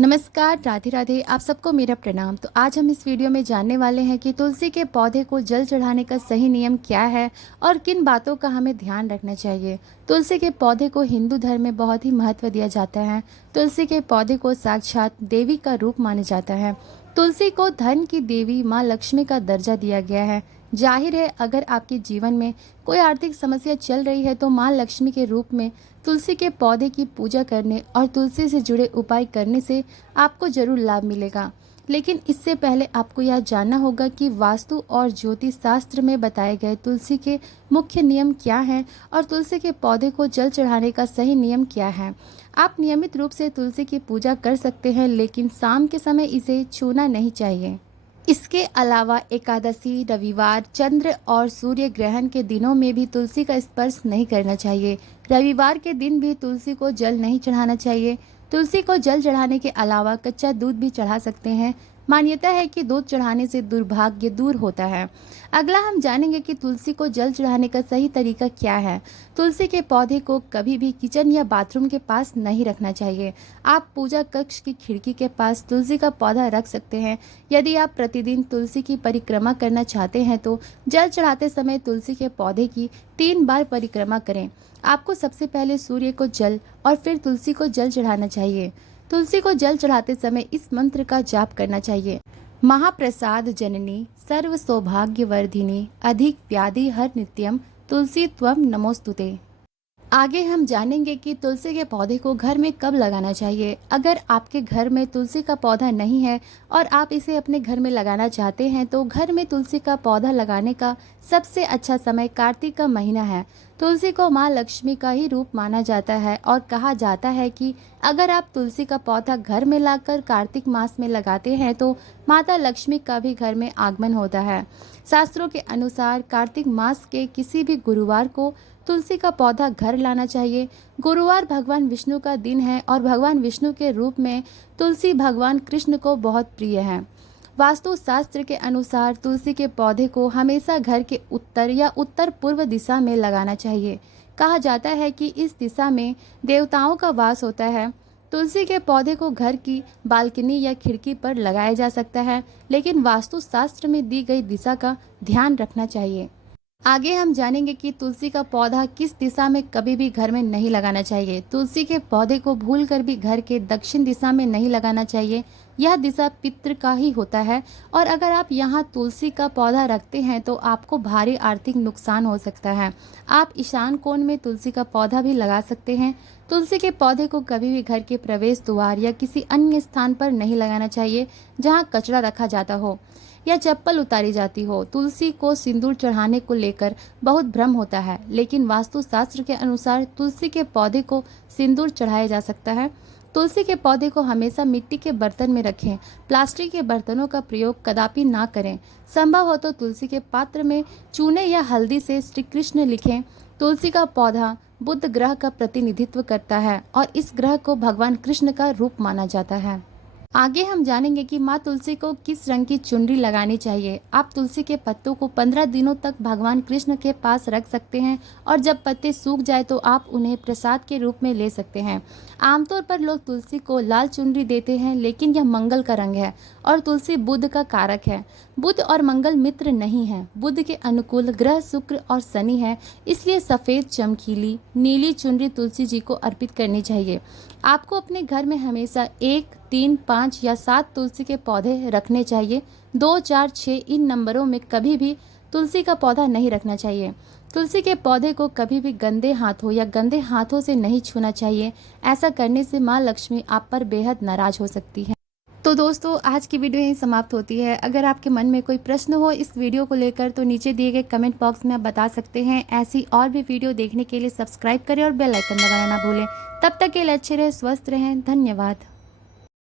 नमस्कार, राधे राधे। आप सबको मेरा प्रणाम। तो आज हम इस वीडियो में जानने वाले हैं कि तुलसी के पौधे को जल चढ़ाने का सही नियम क्या है और किन बातों का हमें ध्यान रखना चाहिए। तुलसी के पौधे को हिंदू धर्म में बहुत ही महत्व दिया जाता है। तुलसी के पौधे को साक्षात देवी का रूप माना जाता है। तुलसी को धन की देवी माँ लक्ष्मी का दर्जा दिया गया है। जाहिर है, अगर आपके जीवन में कोई आर्थिक समस्या चल रही है तो माँ लक्ष्मी के रूप में तुलसी के पौधे की पूजा करने और तुलसी से जुड़े उपाय करने से आपको जरूर लाभ मिलेगा। लेकिन इससे पहले आपको यह जानना होगा कि वास्तु और ज्योतिष शास्त्र में बताए गए तुलसी के मुख्य नियम क्या हैं और तुलसी के पौधे को जल चढ़ाने का सही नियम क्या है। आप नियमित रूप से तुलसी की पूजा कर सकते हैं, लेकिन शाम के समय इसे छूना नहीं चाहिए। इसके अलावा एकादशी, रविवार, चंद्र और सूर्य ग्रहण के दिनों में भी तुलसी का स्पर्श नहीं करना चाहिए। रविवार के दिन भी तुलसी को जल नहीं चढ़ाना चाहिए। तुलसी को जल चढ़ाने के अलावा कच्चा दूध भी चढ़ा सकते हैं। मान्यता है कि दूध चढ़ाने से दुर्भाग्य दूर होता है। अगला हम जानेंगे कि तुलसी को जल चढ़ाने का सही तरीका क्या है। तुलसी के पौधे को कभी भी किचन या बाथरूम के पास नहीं रखना चाहिए। आप पूजा कक्ष की खिड़की के पास तुलसी का पौधा रख सकते हैं। यदि आप प्रतिदिन तुलसी की परिक्रमा करना चाहते हैं तो जल चढ़ाते समय तुलसी के पौधे की 3 बार परिक्रमा करें। आपको सबसे पहले सूर्य को जल और फिर तुलसी को जल चढ़ाना चाहिए। तुलसी को जल चढ़ाते समय इस मंत्र का जाप करना चाहिए। महाप्रसाद जननी सर्व सौभाग्यवर्धिनी अधिक व्याधि हर नित्यम तुलसी त्वम नमोस्तुते। आगे हम जानेंगे कि तुलसी के पौधे को घर में कब लगाना चाहिए। अगर आपके घर में तुलसी का पौधा नहीं है और आप इसे अपने घर में लगाना चाहते हैं तो घर में तुलसी का पौधा लगाने का सबसे अच्छा समय कार्तिक का महीना है। तुलसी को माँ लक्ष्मी का ही रूप माना जाता है और कहा जाता है कि अगर आप तुलसी का पौधा घर में लाकर कार्तिक मास में लगाते हैं तो माता लक्ष्मी का भी घर में आगमन होता है। शास्त्रों के अनुसार कार्तिक मास के किसी भी गुरुवार को तुलसी का पौधा घर लाना चाहिए। गुरुवार भगवान विष्णु का दिन है और भगवान विष्णु के रूप में तुलसी भगवान कृष्ण को बहुत प्रिय है। वास्तु शास्त्र के अनुसार तुलसी के पौधे को हमेशा घर के उत्तर या उत्तर पूर्व दिशा में लगाना चाहिए। कहा जाता है कि इस दिशा में देवताओं का वास होता है। तुलसी के पौधे को घर की बालकनी या खिड़की पर लगाया जा सकता है, लेकिन वास्तु शास्त्र में दी गई दिशा का ध्यान रखना चाहिए। आगे हम जानेंगे कि तुलसी का पौधा किस दिशा में कभी भी घर में नहीं लगाना चाहिए। तुलसी के पौधे को भूलकर भी घर के दक्षिण दिशा में नहीं लगाना चाहिए। यह दिशा पितृ का ही होता है और अगर आप यहाँ तुलसी का पौधा रखते हैं तो आपको भारी आर्थिक नुकसान हो सकता है। आप ईशान कोण में तुलसी का पौधा भी लगा सकते हैं। तुलसी के पौधे को कभी भी घर के प्रवेश द्वार या किसी अन्य स्थान पर नहीं लगाना चाहिए जहाँ कचरा रखा जाता हो या चप्पल उतारी जाती हो। तुलसी को सिंदूर चढ़ाने को लेकर बहुत भ्रम होता है, लेकिन वास्तु शास्त्र के अनुसार तुलसी के पौधे को सिंदूर चढ़ाया जा सकता है। तुलसी के पौधे को हमेशा मिट्टी के बर्तन में रखें। प्लास्टिक के बर्तनों का प्रयोग कदापि ना करें। संभव हो तो तुलसी के पात्र में चूने या हल्दी से श्री कृष्ण लिखें। तुलसी का पौधा बुध ग्रह का प्रतिनिधित्व करता है और इस ग्रह को भगवान कृष्ण का रूप माना जाता है। आगे हम जानेंगे कि माँ तुलसी को किस रंग की चुनरी लगानी चाहिए। आप तुलसी के पत्तों को 15 दिनों तक भगवान कृष्ण के पास रख सकते हैं और जब पत्ते सूख जाए तो आप उन्हें प्रसाद के रूप में ले सकते हैं। आमतौर पर लोग तुलसी को लाल चुनरी देते हैं, लेकिन यह मंगल का रंग है और तुलसी बुध का कारक है। बुध और मंगल मित्र नहीं है। बुध के अनुकूल ग्रह शुक्र और शनि है, इसलिए सफ़ेद चमकीली नीली चुनरी तुलसी जी को अर्पित करनी चाहिए। आपको अपने घर में हमेशा 1, 3, 5 या 7 तुलसी के पौधे रखने चाहिए। 2, 4, 6 इन नंबरों में कभी भी तुलसी का पौधा नहीं रखना चाहिए। तुलसी के पौधे को कभी भी गंदे हाथों या गंदे हाथों से नहीं छूना चाहिए। ऐसा करने से माँ लक्ष्मी आप पर बेहद नाराज हो सकती है। तो दोस्तों, आज की वीडियो यहीं समाप्त होती है। अगर आपके मन में कोई प्रश्न हो इस वीडियो को लेकर तो नीचे दिए गए कमेंट बॉक्स में आप बता सकते हैं। ऐसी और भी वीडियो देखने के लिए सब्सक्राइब करें और बेल आइकन दबाना ना भूलें। तब तक के लिए अच्छे रहें, स्वस्थ रहें। धन्यवाद।